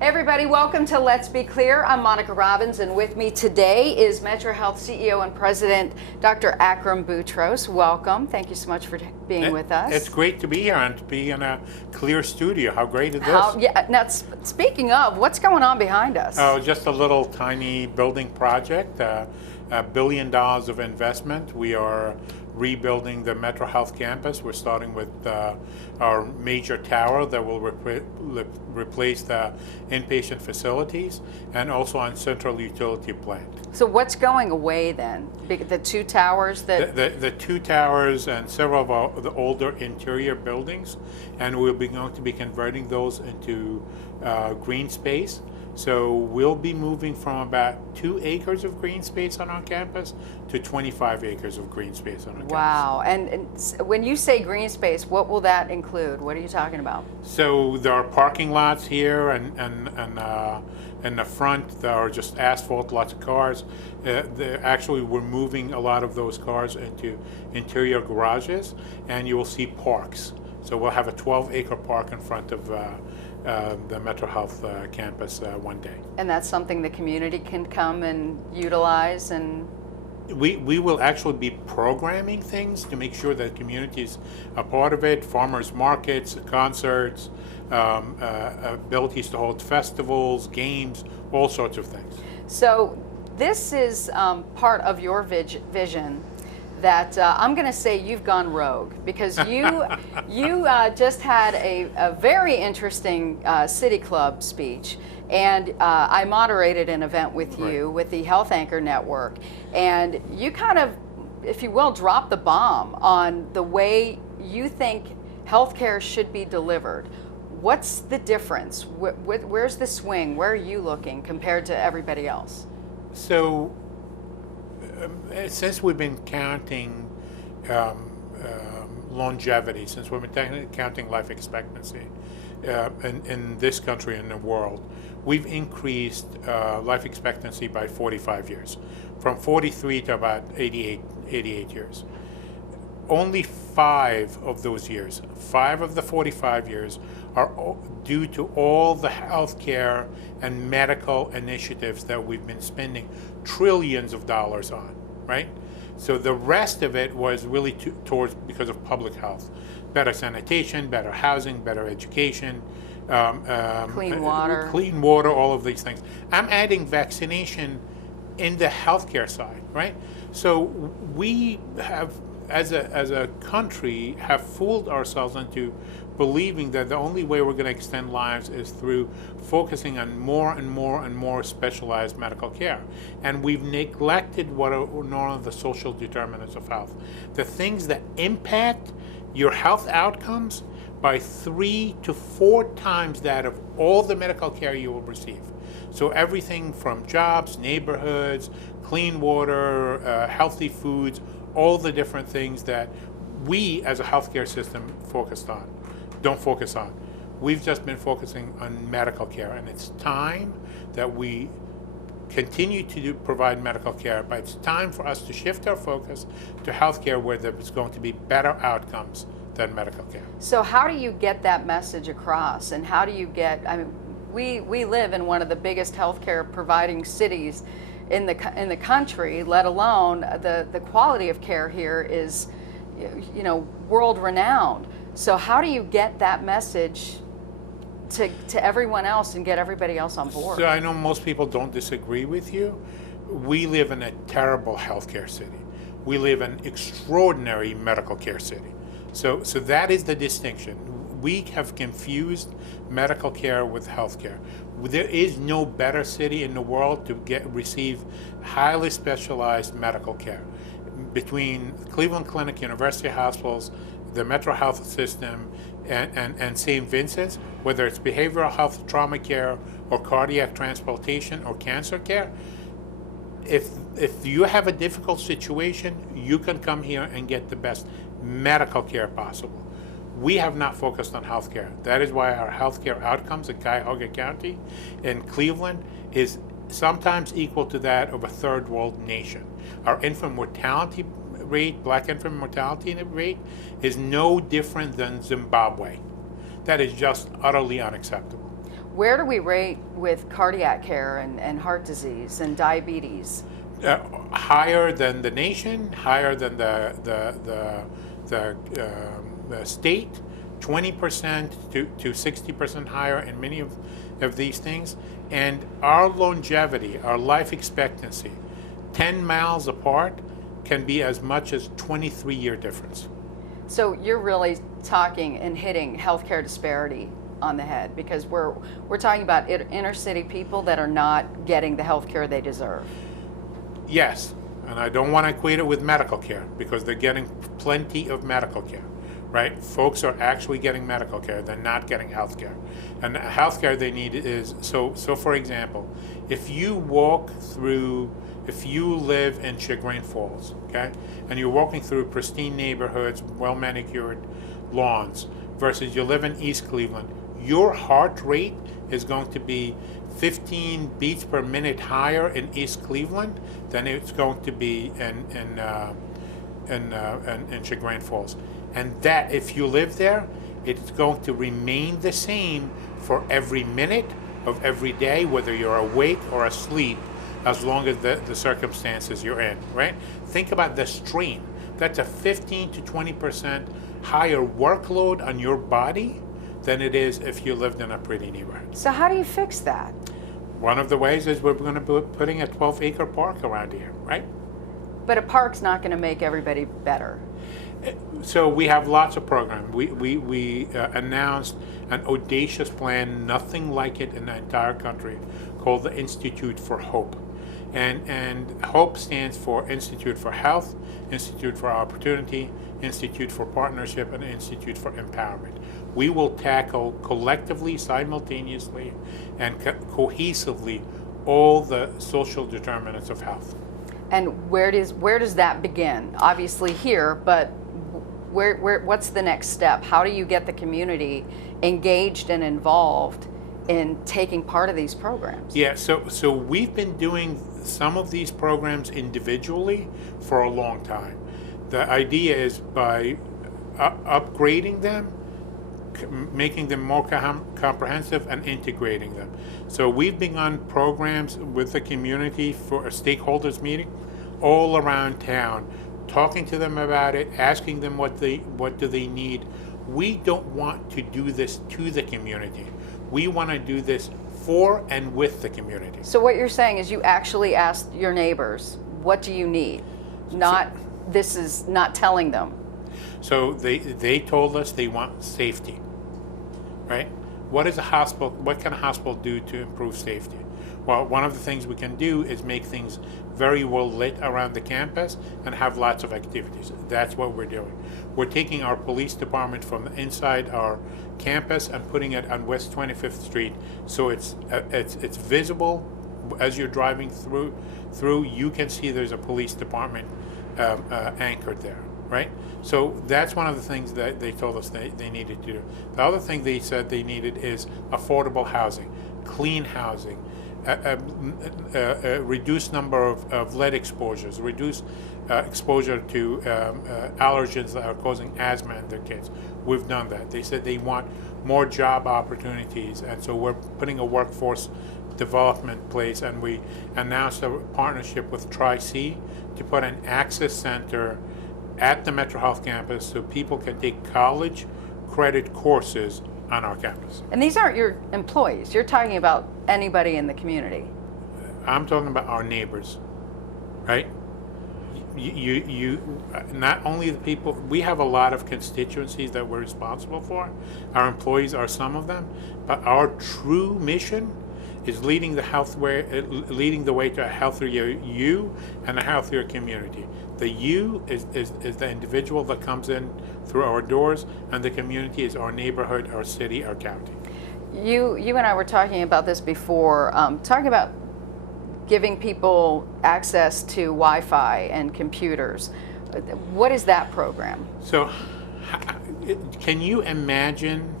Hey everybody, welcome to Let's Be Clear. I'm Monica Robbins, and with me today is MetroHealth CEO and President Dr. Akram Boutros. Welcome. Thank you so much for being with us. It's great to be here and to be in a clear studio. How great is this? Now, speaking of, what's going on behind us? Oh, just a little tiny building project, $1 billion of investment. We are rebuilding the MetroHealth campus. We're starting with our major tower that will replace the inpatient facilities and also on central utility plant. So what's going away then? The two towers that... The two towers and several of the older interior buildings, and we'll be going to be converting those into green space. So we'll be moving from about 2 acres of green space on our campus to 25 acres of green space on our campus. Wow. And when you say green space, what will that include? What are you talking about? So there are parking lots here, and in the front there are just asphalt, lots of cars. Actually, we're moving a lot of those cars into interior garages, and you will see parks. So we'll have a 12-acre park in front of the MetroHealth campus one day. And that's something the community can come and utilize? And we will actually be programming things to make sure that communities are part of it, farmers markets, concerts, abilities to hold festivals, games, all sorts of things. So this is part of your vision that I'm going to say you've gone rogue, because you just had a very interesting City Club speech, and I moderated an event with you with the Health Anchor Network, and you kind of, if you will, dropped the bomb on the way you think healthcare should be delivered. What's the difference? Where's the swing? Where are you looking compared to everybody else? So since we've been counting longevity, since we've been counting life expectancy in this country and the world, we've increased life expectancy by 45 years, from 43 to about 88 years. Only 5 of those years, 5 of the 45 years, are due to all the healthcare and medical initiatives that we've been spending trillions of dollars on, right? So the rest of it was really because of public health, better sanitation, better housing, better education, clean water, all of these things. I'm adding vaccination in the healthcare side, right? So we have, as a country, have fooled ourselves into believing that the only way we're going to extend lives is through focusing on more and more and more specialized medical care. And we've neglected what are known as the social determinants of health, the things that impact your health outcomes by 3 to 4 times that of all the medical care you will receive. So everything from jobs, neighborhoods, clean water, healthy foods, all the different things that we as a healthcare system don't focus on. We've just been focusing on medical care, and it's time that we continue to provide medical care, but it's time for us to shift our focus to healthcare where there's going to be better outcomes than medical care. So how do you get that message across, and how do you get, I mean, we live in one of the biggest healthcare providing cities in the country, let alone the quality of care here is, you know, world renowned. So how do you get that message to everyone else and get everybody else on board? So I know most people don't disagree with you. We live in a terrible healthcare city. We live in extraordinary medical care city. So that is the distinction. We have confused medical care with healthcare. There is no better city in the world to receive highly specialized medical care. Between Cleveland Clinic, University Hospitals, the MetroHealth system, and St. Vincent's, whether it's behavioral health, trauma care, or cardiac transplantation, or cancer care, if you have a difficult situation, you can come here and get the best medical care possible. We have not focused on healthcare. That is why our healthcare outcomes in Cuyahoga County in Cleveland is sometimes equal to that of a third world nation. Our infant mortality rate, black infant mortality rate, is no different than Zimbabwe. That is just utterly unacceptable. Where do we rate with cardiac care and heart disease and diabetes? Higher than the nation, higher than the state, 20% to 60% higher in many of these things. And our longevity, our life expectancy, 10 miles apart can be as much as 23-year difference. So you're really talking and hitting healthcare disparity on the head, because we're talking about inner city people that are not getting the healthcare they deserve. Yes, and I don't want to equate it with medical care, because they're getting plenty of medical care, right? Folks are actually getting medical care, they're not getting health care. And the health care they need is, so for example, if you live in Chagrin Falls, okay, and you're walking through pristine neighborhoods, well manicured lawns, versus you live in East Cleveland, your heart rate is going to be 15 beats per minute higher in East Cleveland than it's going to be in Chagrin Falls. And that, if you live there, it's going to remain the same for every minute of every day, whether you're awake or asleep, as long as the circumstances you're in, right? Think about the strain. That's a 15 to 20% higher workload on your body than it is if you lived in a pretty neighborhood. So how do you fix that? One of the ways is we're going to be putting a 12-acre park around here, right? But a park's not going to make everybody better. So we have lots of programs. We announced an audacious plan, nothing like it in the entire country, called the Institute for Hope. And HOPE stands for Institute for Health, Institute for Opportunity, Institute for Partnership, and Institute for Empowerment. We will tackle collectively, simultaneously, and cohesively all the social determinants of health. And where does that begin? Obviously here, but what's the next step? How do you get the community engaged and involved in taking part of these programs? Yeah, so we've been doing some of these programs individually for a long time. The idea is by upgrading them, making them more comprehensive, and integrating them. So we've begun programs with the community for a stakeholders meeting all around town, talking to them about it, asking them what do they need. We don't want to do this to the community. We want to do this for and with the community. So what you're saying is you actually asked your neighbors, what do you need? This is not telling them. So they told us they want safety, right? What can a hospital do to improve safety? Well, one of the things we can do is make things very well lit around the campus and have lots of activities. That's what we're doing. We're taking our police department from inside our campus and putting it on West 25th Street, so it's visible as you're driving through. You can see there's a police department anchored there, right? So that's one of the things that they told us they needed to do. The other thing they said they needed is affordable housing, clean housing, a reduced number of lead exposures, reduced exposure to allergens that are causing asthma in their kids. We've done that. They said they want more job opportunities, and so we're putting a workforce development place, and we announced a partnership with Tri-C to put an access center at the MetroHealth campus so people can take college credit courses on our campus. And these aren't your employees. You're talking about anybody in the community. I'm talking about our neighbors, right? You not only the people, we have a lot of constituencies that we're responsible for. Our employees are some of them, but our true mission is leading the way to a healthier you and a healthier community. The you is the individual that comes in through our doors, and the community is our neighborhood, our city, our county. You and I were talking about this before, talking about giving people access to Wi-Fi and computers. What is that program? So, can you imagine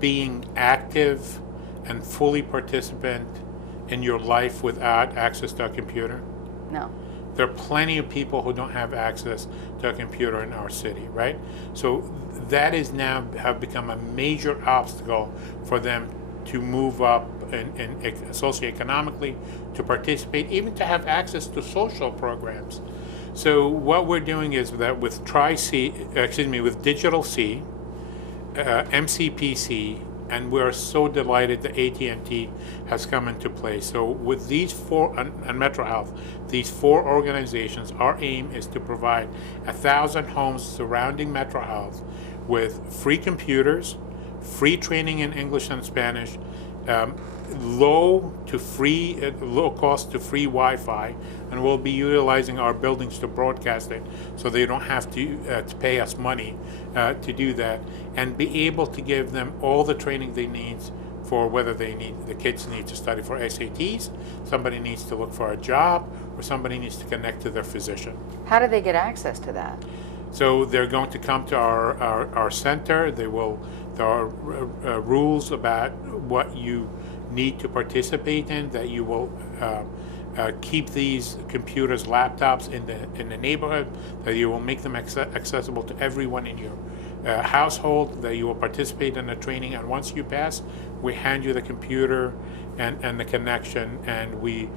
being active and fully participant in your life without access to a computer? No. There are plenty of people who don't have access to a computer in our city, right? So that is now have become a major obstacle for them to move up in socioeconomically, to participate, even to have access to social programs. So what we're doing is that with with Digital C, MCPC, and we're so delighted that AT&T has come into play. So with these four, and MetroHealth, these four organizations, our aim is to provide 1,000 homes surrounding MetroHealth with free computers, free training in English and Spanish, low cost to free Wi-Fi, and we'll be utilizing our buildings to broadcast it, so they don't have to pay us money to do that, and be able to give them all the training they need for whether the kids need to study for SATs, somebody needs to look for a job, or somebody needs to connect to their physician. How do they get access to that? So they're going to come to our center. There are rules about what you need to participate in, that you will keep these computers, laptops in the neighborhood, that you will make them accessible to everyone in your household, that you will participate in the training, and once you pass, we hand you the computer and the connection, and we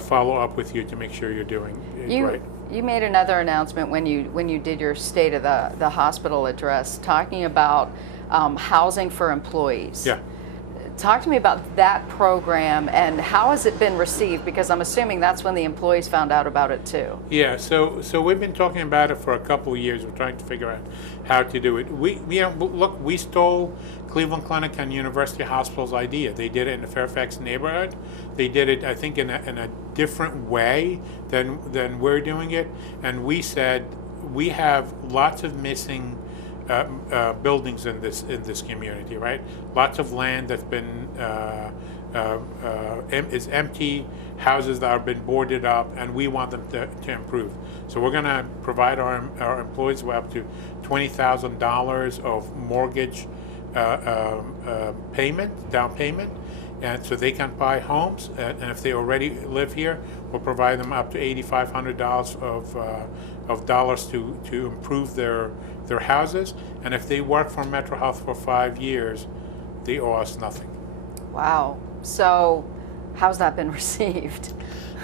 follow up with you to make sure you're doing it right. You made another announcement when you did your state of the hospital address, talking about housing for employees. Yeah. Talk to me about that program and how has it been received, because I'm assuming that's when the employees found out about it too. Yeah, so we've been talking about it for a couple of years. We're trying to figure out how to do it. We stole Cleveland Clinic and University Hospital's idea. They did it in the Fairfax neighborhood. They did it, I think, in a different way than we're doing it. And we said we have lots of missing buildings in this community, right? Lots of land that's been is empty, houses that have been boarded up, and we want them to improve. So we're going to provide our employees with up to $20,000 of mortgage down payment, and so they can buy homes. And if they already live here, we'll provide them up to $8,500 of dollars to improve their houses. And if they work for MetroHealth for 5 years, they owe us nothing. Wow. So how's that been received?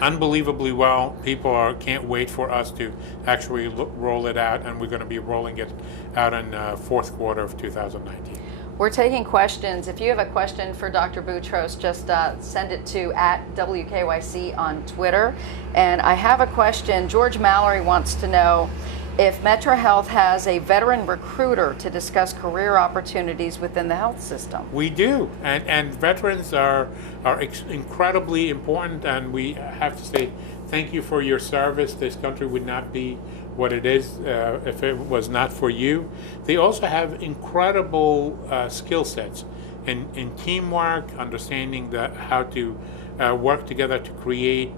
Unbelievably well. People can't wait for us to actually roll it out, and we're going to be rolling it out in fourth quarter of 2019. We're taking questions. If you have a question for Dr. Boutros, just send it to @WKYC on Twitter. And I have a question. George Mallory wants to know if MetroHealth has a veteran recruiter to discuss career opportunities within the health system. We do, and veterans are incredibly important, and we have to say thank you for your service. This country would not be what it is if it was not for you. They also have incredible skill sets in teamwork, understanding how to work together to create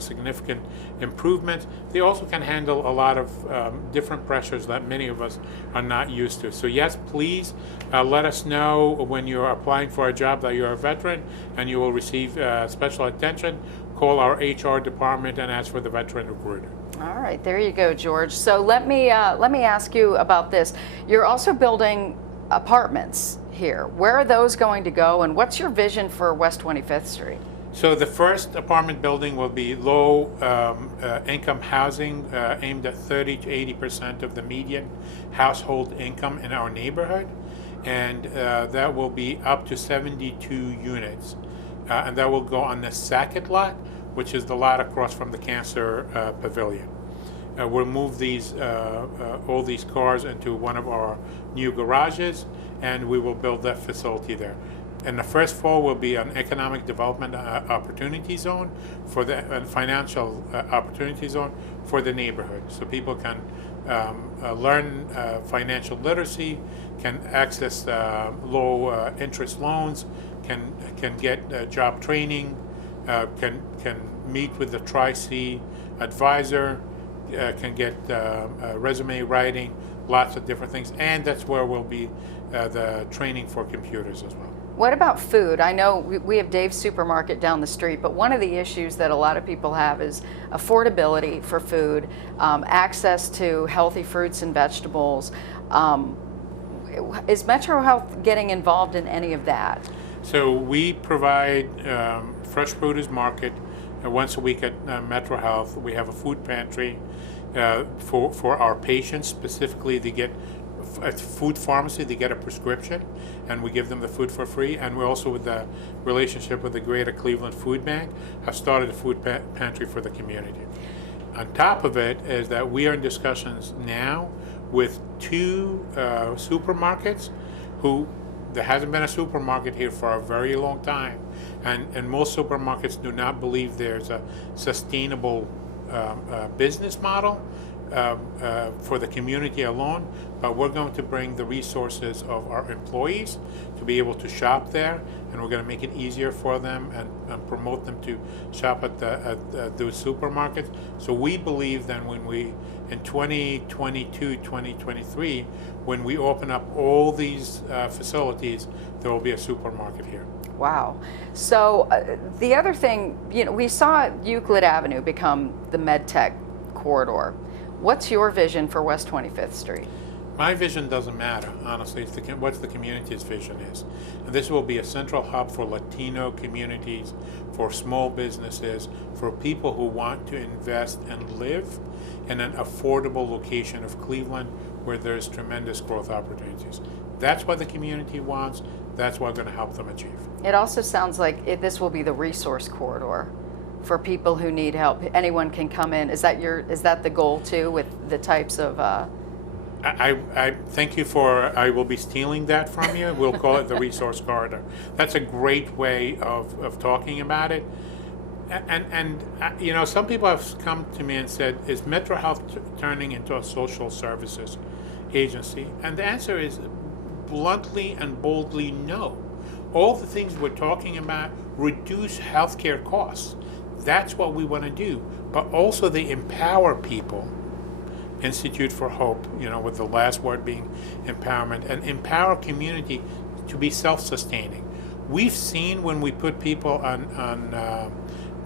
significant improvements. They also can handle a lot of different pressures that many of us are not used to. So yes, please let us know when you're applying for a job that you're a veteran, and you will receive special attention. Call our HR department and ask for the veteran recruiter. All right, there you go, George. So let me ask you about this. You're also building apartments here. Where are those going to go, and what's your vision for West 25th Street? So the first apartment building will be low income housing, aimed at 30 to 80% of the median household income in our neighborhood, and that will be up to 72 units, and that will go on the Sackett lot, which is the lot across from the Cancer Pavilion. We'll move all these cars into one of our new garages, and we will build that facility there. And the first floor will be an economic development opportunity zone and financial opportunity zone for the neighborhood, so people can learn financial literacy, can access low interest loans, can get job training, can meet with the Tri-C advisor, can get resume writing, lots of different things, and that's where will be the training for computers as well. What about food? I know we have Dave's Supermarket down the street, but one of the issues that a lot of people have is affordability for food, access to healthy fruits and vegetables. Is MetroHealth getting involved in any of that? So we provide fresh produce market once a week at MetroHealth. We have a food pantry for our patients. Specifically, they get at food pharmacy, they get a prescription, and we give them the food for free. And we also, with the relationship with the Greater Cleveland Food Bank, have started a food pantry for the community. On top of it is that we are in discussions now with two supermarkets who, there hasn't been a supermarket here for a very long time, and most supermarkets do not believe there's a sustainable business model for the community alone, but we're going to bring the resources of our employees to be able to shop there, and we're going to make it easier for them and promote them to shop at those supermarkets. So we believe that when we, in 2022, 2023, when we open up all these facilities, there will be a supermarket here. Wow. So the other thing, we saw Euclid Avenue become the MedTech corridor. What's your vision for West 25th Street? My vision doesn't matter, honestly. It's what the community's vision is. And this will be a central hub for Latino communities, for small businesses, for people who want to invest and live in an affordable location of Cleveland where there's tremendous growth opportunities. That's what the community wants. That's what we're going to help them achieve. It also sounds like this will be the resource corridor for people who need help. Anyone can come in. Is that the goal too, with the types of? I thank you for. I will be stealing that from you. We'll call it the resource corridor. That's a great way of talking about it. And some people have come to me and said, "Is MetroHealth turning into a social services agency?" And the answer is bluntly and boldly no. All the things we're talking about reduce healthcare costs. That's what we want to do. But also they empower people. Institute for Hope, with the last word being empowerment, and empower community to be self-sustaining. We've seen when we put people on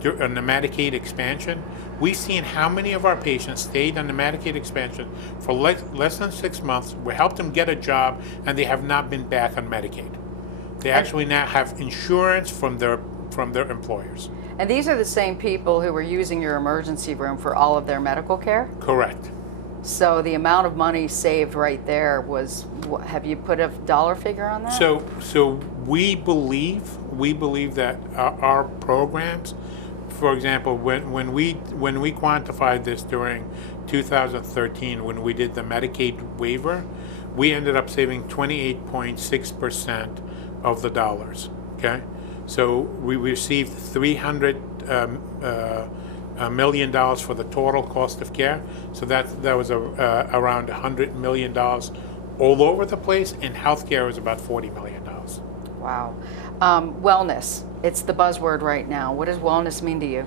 the Medicaid expansion, we've seen how many of our patients stayed on the Medicaid expansion for less than 6 months. We helped them get a job, and they have not been back on Medicaid. They actually now have insurance from their employers. And these are the same people who were using your emergency room for all of their medical care? Correct. So the amount of money saved right there was, have you put a dollar figure on that? So we believe that our programs, for example, when we quantified this during 2013, when we did the Medicaid waiver, we ended up saving 28.6% of the dollars. Okay, so we received $300 million for the total cost of care. So that was around $100 million all over the place. And healthcare is about $40 million. Wow. Wellness, it's the buzzword right now. What does wellness mean to you?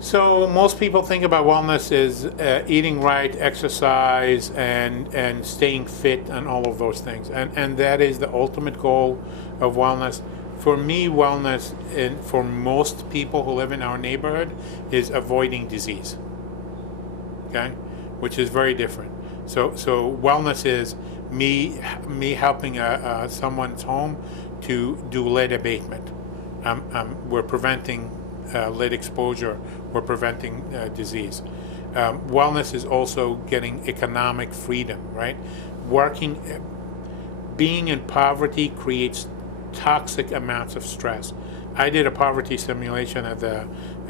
So most people think about wellness as eating right, exercise, and staying fit, and all of those things. And that is the ultimate goal of wellness. For me, wellness, and for most people who live in our neighborhood, is avoiding disease. Okay, which is very different. So wellness is me helping someone's home to do lead abatement. We're preventing lead exposure. We're preventing disease. Wellness is also getting economic freedom, right? Being in poverty creates toxic amounts of stress. I did a poverty simulation at the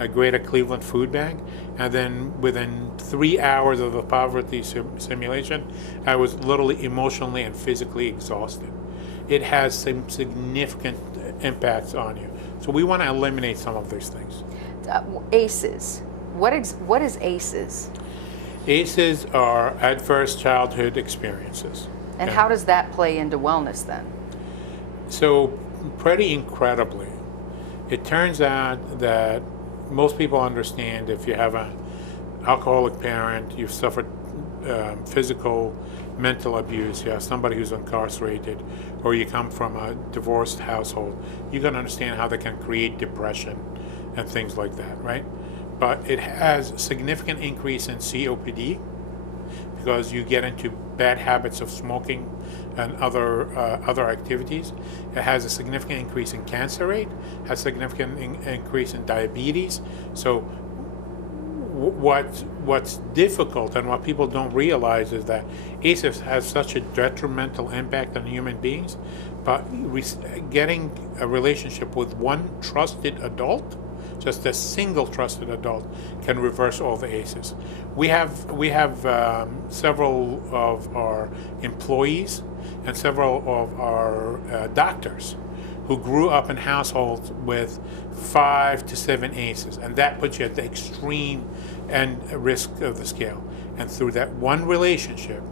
Greater Cleveland Food Bank, and then within 3 hours of the poverty simulation, I was literally emotionally and physically exhausted. It has some significant impacts on you. So we want to eliminate some of these things. ACEs. What is ACEs? ACEs are adverse childhood experiences. And how does that play into wellness then? So pretty incredibly, it turns out that most people understand if you have an alcoholic parent, you've suffered physical, mental abuse, you have somebody who's incarcerated, or you come from a divorced household, you can understand how they can create depression and things like that, right? But it has significant increase in COPD, because you get into bad habits of smoking and other activities. It has a significant increase in cancer rate, has significant increase in diabetes. So what's difficult and what people don't realize is that ACEs has such a detrimental impact on human beings, but getting a relationship with one trusted adult, just a single trusted adult, can reverse all the ACEs. We have several of our employees and several of our doctors who grew up in households with 5 to 7 ACEs, and that puts you at the extreme end risk of the scale. And through that one relationship,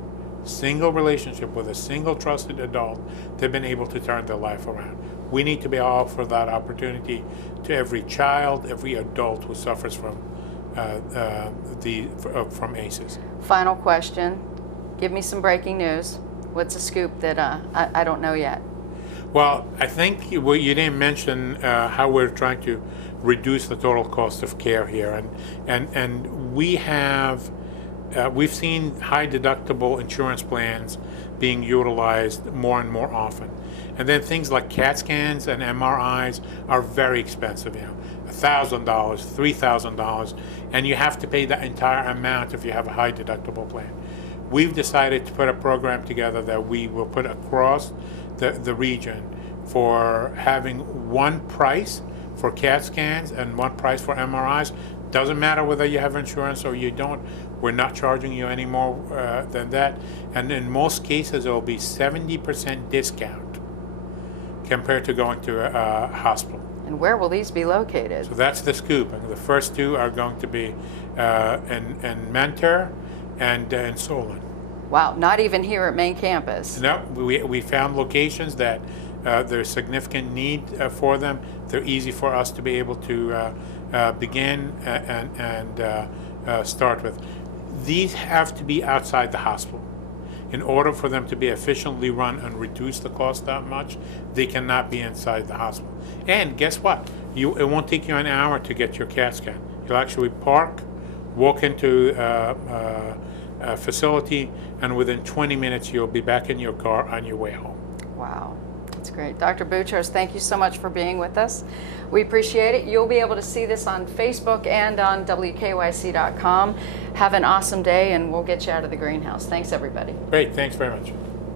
single relationship with a single trusted adult, they've been able to turn their life around. We need to be offer that opportunity to every child, every adult who suffers from ACEs. Final question. Give me some breaking news. What's a scoop that I don't know yet? Well, I think you didn't mention how we're trying to reduce the total cost of care here, and we've seen high deductible insurance plans being utilized more and more often. And then things like CAT scans and MRIs are very expensive, $1,000, $3,000, and you have to pay that entire amount if you have a high deductible plan. We've decided to put a program together that we will put across the region for having one price for CAT scans and one price for MRIs. Doesn't matter whether you have insurance or you don't. We're not charging you any more than that. And in most cases, it will be 70% discount compared to going to a hospital. And where will these be located? So that's the scoop. And the first two are going to be in Mentor and in Solon. Wow, not even here at main campus. No, we found locations that there's significant need for them. They're easy for us to be able to begin and start with. These have to be outside the hospital. In order for them to be efficiently run and reduce the cost that much, they cannot be inside the hospital. And guess what? It won't take you an hour to get your CAT scan. You'll actually park, walk into a facility, and within 20 minutes you'll be back in your car on your way home. Wow, that's great. Dr. Boutros, thank you so much for being with us. We appreciate it. You'll be able to see this on Facebook and on WKYC.com. Have an awesome day, and we'll get you out of the greenhouse. Thanks, everybody. Great, thanks very much.